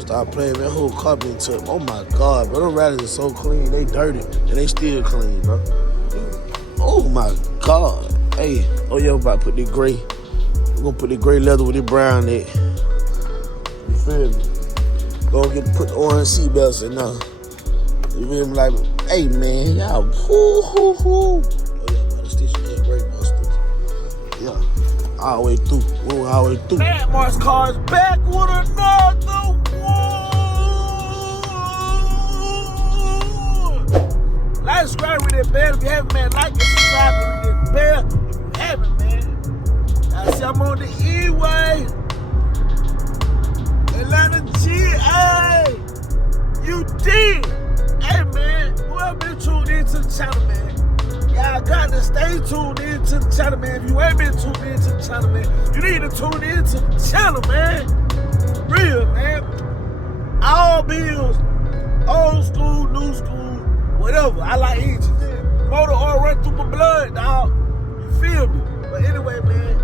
Man, stop playing, man. Whole car been took. Oh my God, bro. Them rallies are so clean. They dirty, and they still clean, bro. Oh my God. Hey, oh yeah, I'm about to put this gray. We're gonna put the gray leather with the brown in it. You feel me? Go put the orange seatbelts in there. You feel me? Like, hey man, y'all, hoo. Oh yeah, man, the stitch is great, man. Yeah, all the way through. We're all the way through. Maddmarkscars back with another one. Like, subscribe with that bell if you haven't, man. Like and subscribe with that bell if you haven't, man. I see I'm on the E-way. Atlanta GA. You did. Hey, man, whoever been tuned into the channel, man, y'all got to stay tuned into the channel, man. If you ain't been tuned into the channel, man, you need to tune into the channel, man. Real, man. All bills, old school, new school, whatever. I like engines. Motor oil run through my blood, dog. You feel me? But anyway, man,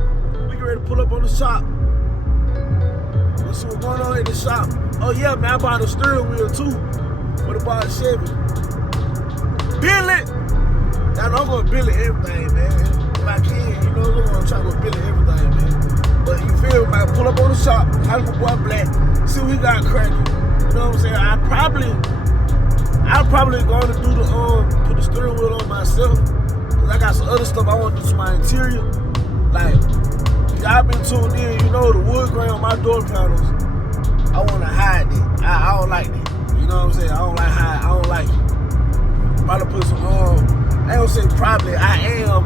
we get ready to pull up on the shop. Let's see what's going on in the shop. Oh, yeah, man, I bought a steering wheel, too. For the Box Chevy. Billet. Now, I'm going to billet everything, man. If I can, you know, I'm going to try to billet everything, man. But you feel me? I pull up on the shop, have my boy Black, see what he got cracking. You know what I'm saying? I'm probably going to do the, put the steering wheel on myself. Because I got some other stuff I want to do to my interior. Like, y'all been tuned in, you know, the wood grain on my door panels, I want to hide it. I don't like it. You know what I'm saying? I don't like it. Probably put some, I ain't gonna say probably, I am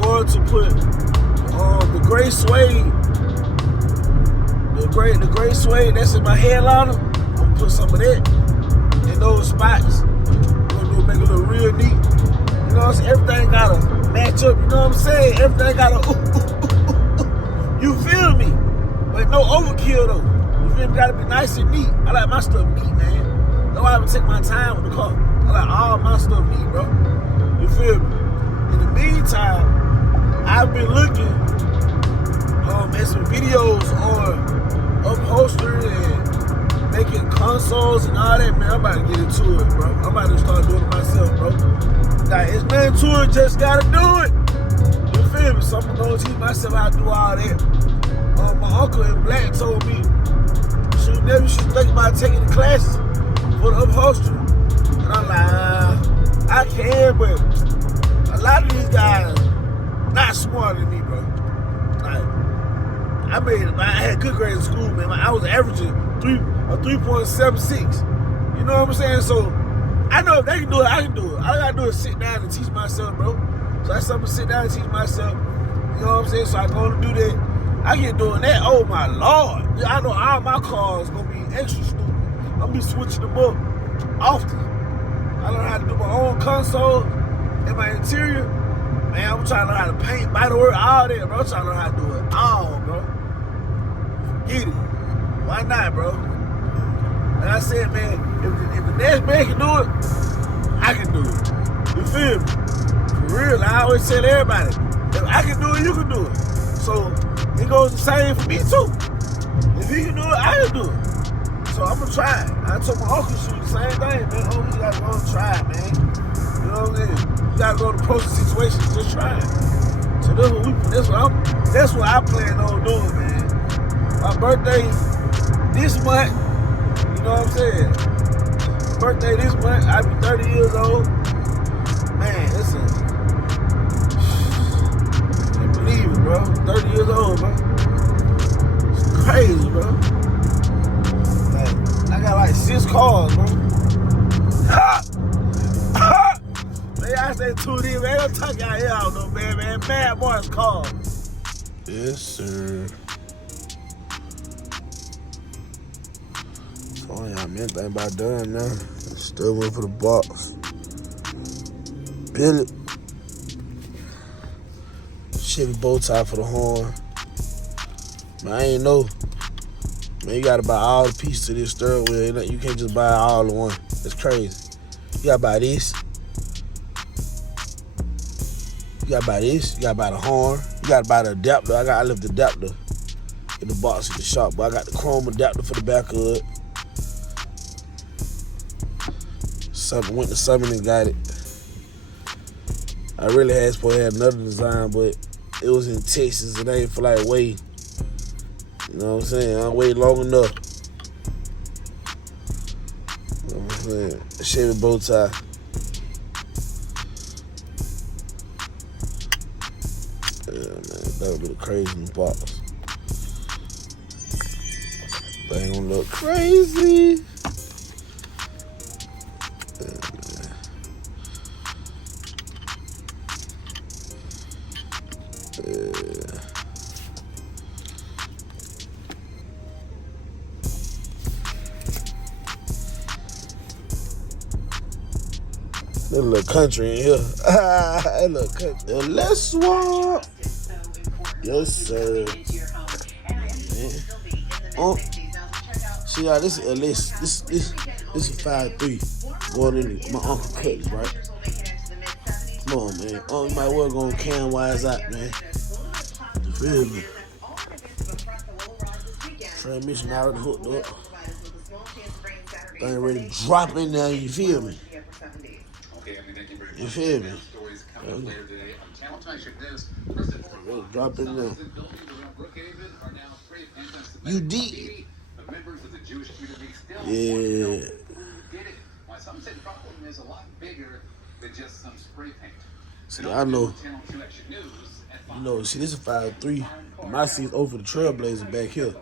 going to put the gray suede, the gray suede that's in my headliner. I'm gonna put some of that in those spots. I'm gonna make it look real neat. You know what I'm saying? Everything gotta match up, you know what I'm saying? Everything gotta, you feel me? But no overkill though. You feel me? Gotta be nice and neat. I like my stuff neat, man. Don't ever take my time with the car. I like all my stuff neat, bro. You feel me? In the meantime, I've been looking at some videos on upholstery and making consoles and all that, man. I'm about to get into it, bro. I'm about to start doing it myself, bro. Like, it's nothing to it, just gotta do it. You feel me? So I'm gonna teach myself how to do all that. My uncle in Black told me, you should think about taking the classes for the upholstery. And I'm like, I can, but a lot of these guys not smarter than me, bro. Like, I had good grades in school, man. I was averaging a 3.76. You know what I'm saying? So I know if they can do it, I can do it. All I gotta do is sit down and teach myself, bro. So that's something to sit down and teach myself. You know what I'm saying? So I go to do that. I get doing that. Oh my Lord. I know all my cars gonna be extra stupid. I'm gonna be switching them up often. I learn how to do my own console and my interior. Man, I'm trying to learn how to paint, by the word, all that, bro. I'm trying to learn how to do it all, bro. Forget it. Why not, bro? Like I said, man, if the next man can do it, I can do it. You feel me? For real, I always tell everybody, if I can do it, you can do it. So it goes the same for me too. If he can do it, I can do it. So I'm gonna try it. I told my uncle to do the same thing, man. Oh, you gotta go and try it, man. You know what I'm saying? You gotta go to approach the situation, just try it. So that's what I plan on doing, man. My birthday this month, you know what I'm saying? Birthday this month, I'll be 30 years old. Man, it's can't believe it, bro. 30 years old, bro. It's crazy, bro. Like, I got like 6 cars, bro. Man, I say 2 of these, man. Don't talk y'all here out, though, man. Maddmarkscars. Yes, sir. Oh, yeah, man, think about done now. Still waiting for the box. Billet. Chevy bow tie for the horn. Man, I ain't know. Man, you gotta buy all the pieces of this steering wheel. You can't just buy all in one. It's crazy. You gotta buy this. You gotta buy this. You gotta buy the horn. You gotta buy the adapter. I left the adapter in the box at the shop, but I got the chrome adapter for the back of it. went to Summit and got it. I really had supposed to have another design, but it was in Texas and I ain't feel like waiting. You know what I'm saying? I waited long enough. You know what I'm saying? Chevy bow tie. Yeah, man, that would be the crazy box. Thing gonna look crazy. That little country in here. That little country. Let's swap. Yes, sir. Man. Oh. See, y'all, this is a list. This is 5'3". Going in my Uncle Cutlass, right? Come on, man. Oh, you might well go on cam wise out, man. You feel me? Transmission already hooked up. Thing ready to drop in there, you feel me? You feel me? Ready to drop in there. You did. Yeah. See, I know. You know, see, this is 5'3". My seat's over the Trailblazer back here.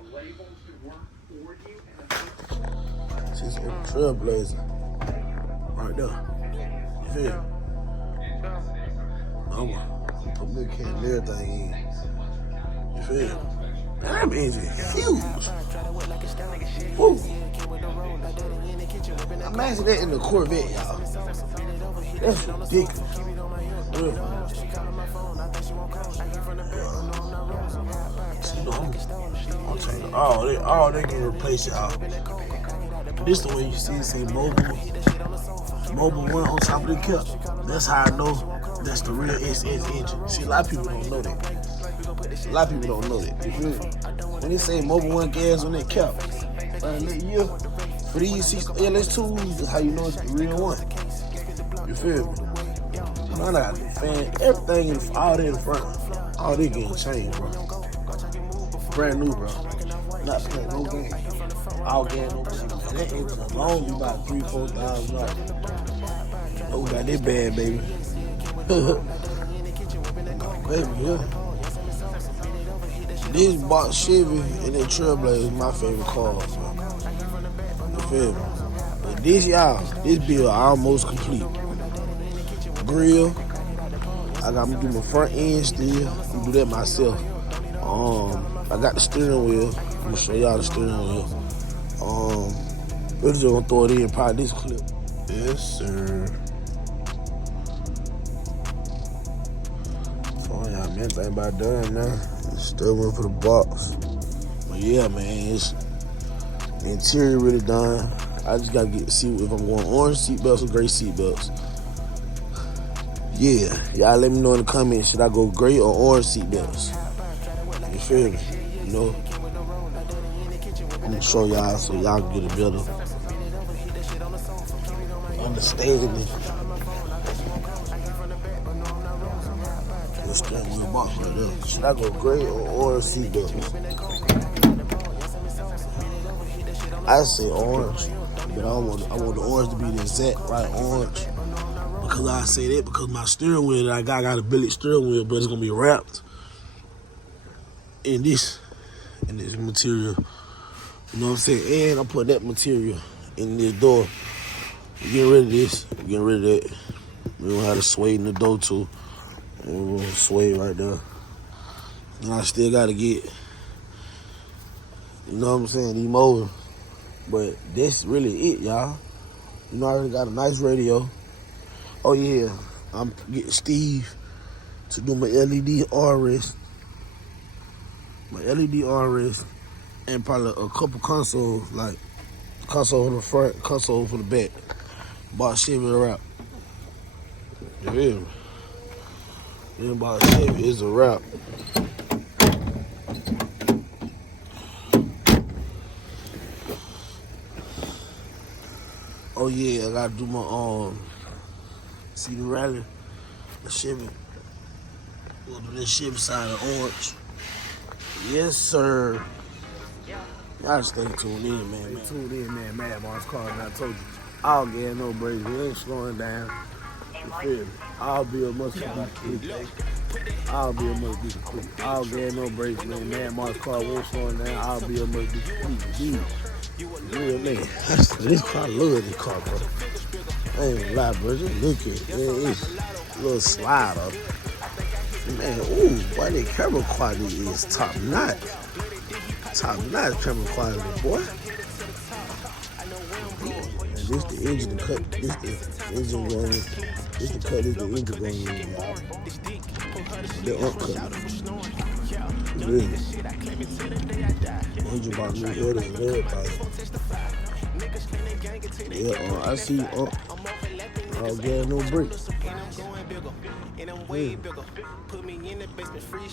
See, it's over the Trailblazer. Right there. You feel me? I'm gonna put the can and everything in. You feel me? Man, that engine huge. Woo. Imagine that in the Corvette, y'all. That's ridiculous. You know, I'm telling you, all they can replace y'all. This the way you see it, say mobile one on top of the cap. That's how I know that's the real SS engine. See, a lot of people don't know that. A lot of people don't know that. You feel me? When they say mobile one gas on that cap, for these LS2s, that's how you know it's the real one. You feel me? You know, I got the fan, everything, all that in front, all that getting changed, bro. Brand new, bro. Not playing no game. All gas, no game. And that engine alone be about $3,000-$4,000. Oh, got that bad, baby. Baby, yeah. This Box Chevy and that Trailblazer is my favorite cars, man. You feel me? But this, y'all, this build almost complete. Grill. I got me do my front end still. I do that myself. I got the steering wheel. I'm gonna show y'all the steering wheel. We're just gonna throw it in probably this clip. Yes, sir. Oh yeah, man, everything about done now. Still waiting for the box. But yeah, man, it's the interior really done. I just gotta get to see if I'm going orange seatbelts or gray seatbelts. Yeah, y'all let me know in the comments, should I go gray or orange seatbelts? You feel me? You know? I'm gonna show y'all so y'all can get a better understanding. Let's start with the box right there. Should I go gray or orange seatbelts? I say orange, but I want the orange to be the exact right orange. Because I say that because my steering wheel that I got a Billet Sterring wheel, but it's gonna be wrapped in this material. You know what I'm saying? And I put that material in this door. We're getting rid of this. We're getting rid of that. We don't have to sway in the door too. And we're gonna sway right there. And I still gotta get, you know what I'm saying, these motors. But that's really it, y'all. You know, I already got a nice radio. Oh yeah, I'm getting Steve to do my LED armrest. My LED armrest and probably a couple consoles, like console for the front, console for the back. Box Chevy a wrap. You hear me? Yeah, Box Chevy is a wrap. Oh yeah, I gotta do my see the rally, the Chevy. We'll do this Chevy side of orange. Yes, sir. Y'all stay tuned in, man. Stay tuned in, man. Maddmarkscars, and I told you. I'll get no brakes. We ain't slowing down. You feel me? I'll be a must be quick. I'll be a must be quick. I'll get no brakes, man. Maddmarkscars won't slowing down. I'll be a must be quick. Dude. Real man. This car, I love this car, bro. I ain't gonna lie, bro. Just look at it. Man, it's a little slide up. Man, ooh, boy, the camera quality is top notch. Top notch camera quality, boy. And this the engine to cut. This the engine going. This the cut. This the engine going in. The uncut. Really. Engine about new orders and everything. Yeah, I see. I'll get no brakes.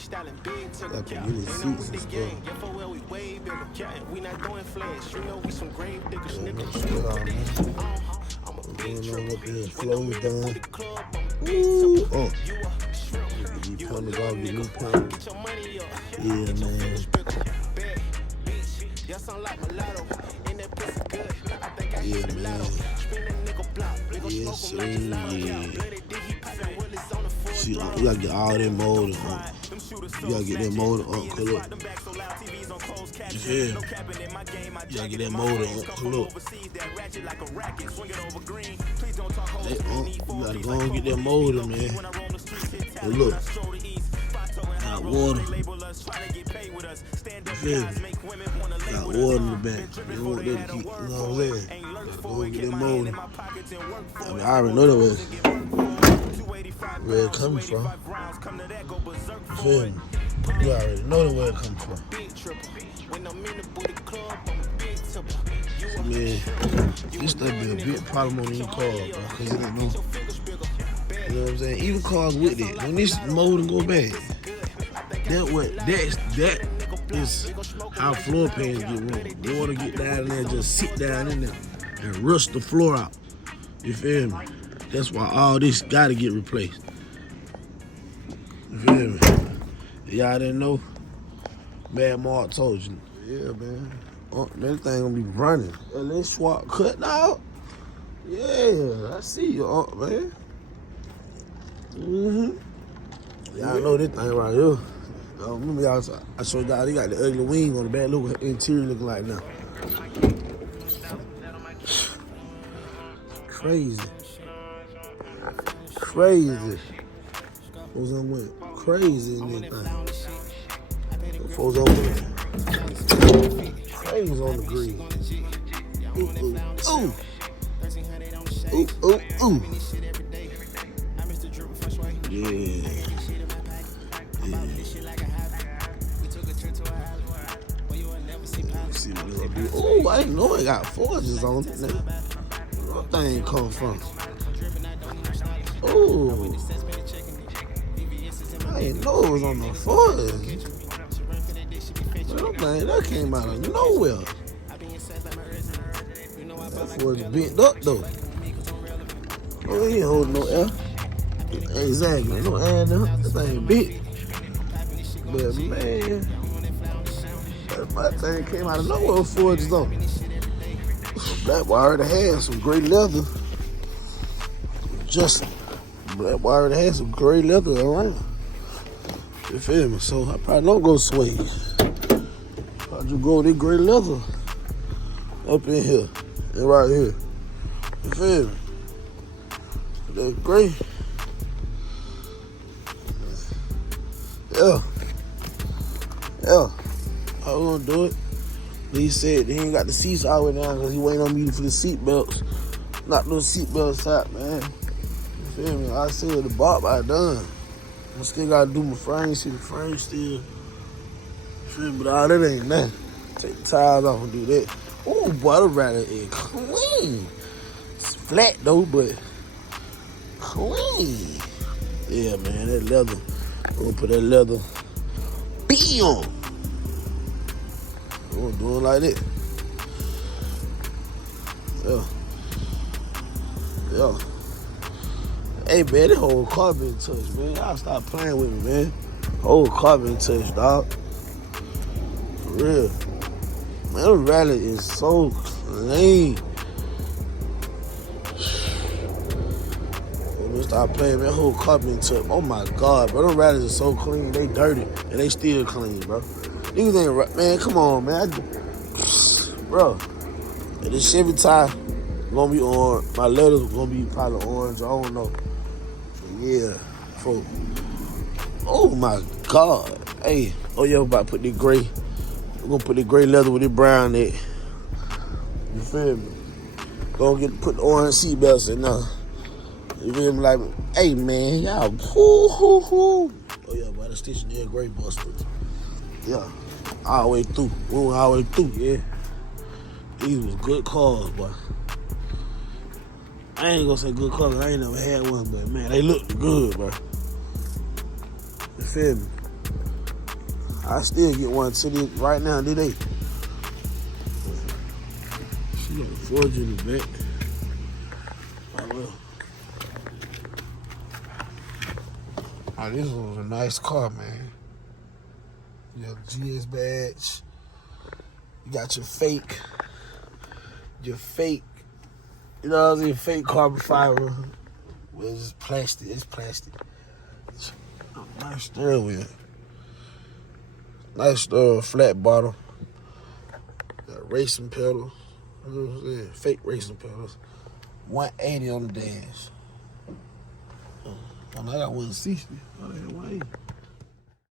Got the really seats and stuff. Going on up here, flows down. Ooh, these panels all get new panels. Yeah, man. Yeah, man. Yes, sir, yeah. See, you gotta get all that motor on. You gotta get that motor on, pull up. You feel me? You gotta get that motor on, pull up. You gotta go and get that motor, man. And look, got water. You feel me? Got water in the back. You don't want that to keep, you know what I'm saying? Go and get that motor. I mean, I already know that where it coming from. You feel me? You already know where it coming from. Man, this stuff be a big problem on these cars, bro, because you don't know. You know what I'm saying? Even cars with it, when this motor go bad, that is how floor pans get wrong. Water get down in there, just sit down in there and rush the floor out. You feel me? That's why all this gotta get replaced. You feel me? Y'all didn't know? Maddmark told you. Yeah, man. That thing gonna be running. And then swap cut out. Yeah, I see you, man. Y'all know this thing right here. Remember I showed y'all they got the ugly wing on the back. Look what the interior looking like now. Crazy. Crazy. Folks on with crazy in this thing. Folks on with crazy on the green. Ooh, ooh. Ooh, ooh, ooh. Yeah. See what it's gonna be. Oh, I didn't know it got forges on it now. Where that thing come from? Oh, I didn't know it was on the forges. That came out of nowhere. That forge bent up though. Oh, he ain't holding no air. Exactly, no air in there. That thing big. But man, that thing came out of nowhere with forges though. Black Wire had some great leather. Black Wire had some great leather around. You feel me? So I probably don't go swing. I just go with this great leather up in here and right here. You feel me? That's great. Yeah. I was gonna do it. But he said he ain't got the seats all the way down because he waiting on me for the seat belts. Knock those seat belts out, man. You feel me? I said the bop I done. I still gotta do my frame, see the frame still. You feel me? But all that ain't nothing. Take the tires off and do that. Oh boy, the rider is clean. It's flat though, but clean. Yeah, man, that leather. I'm gonna put that leather bam. I'm gonna do it like that. Yeah. Yeah. Hey, man, this whole car been touched, man. Y'all stop playing with me, man. Whole car been touched, dog. For real. Man, the rally is so clean. Stop playing, man. Whole car been touched. Oh my God, bro. Them rallies are so clean. They dirty and they still clean, bro. Niggas ain't right, man. Come on, man. Bro, and this Chevy tire gonna be orange. My letters gonna be probably orange. I don't know. But yeah, folks. Oh my God. Hey, oh yeah, I'm about to put this gray. We're gonna put the gray leather with the brown in it. You feel me? Gonna put the orange seatbelts in there. You feel me? Like, hey man, y'all, hoo. Oh yeah, boy, the stitching there, great busted. Yeah, all the way through. We went all the way through, yeah. These was good cars, boy. I ain't gonna say good cars, I ain't never had one, but man, they look good, bro. You feel me? I still get one to this right now, today. She got a Ford in the back. I will. Oh, this was a nice car, man. You got the GS badge. You got your fake, you know what I'm saying, fake carbon fiber. Well, it's plastic, Nice steering wheel. Nice flat bottom. Got racing pedals. You know what I'm saying? Fake racing pedals. 180 on the dash. Oh, I got 160. Oh, I got 180.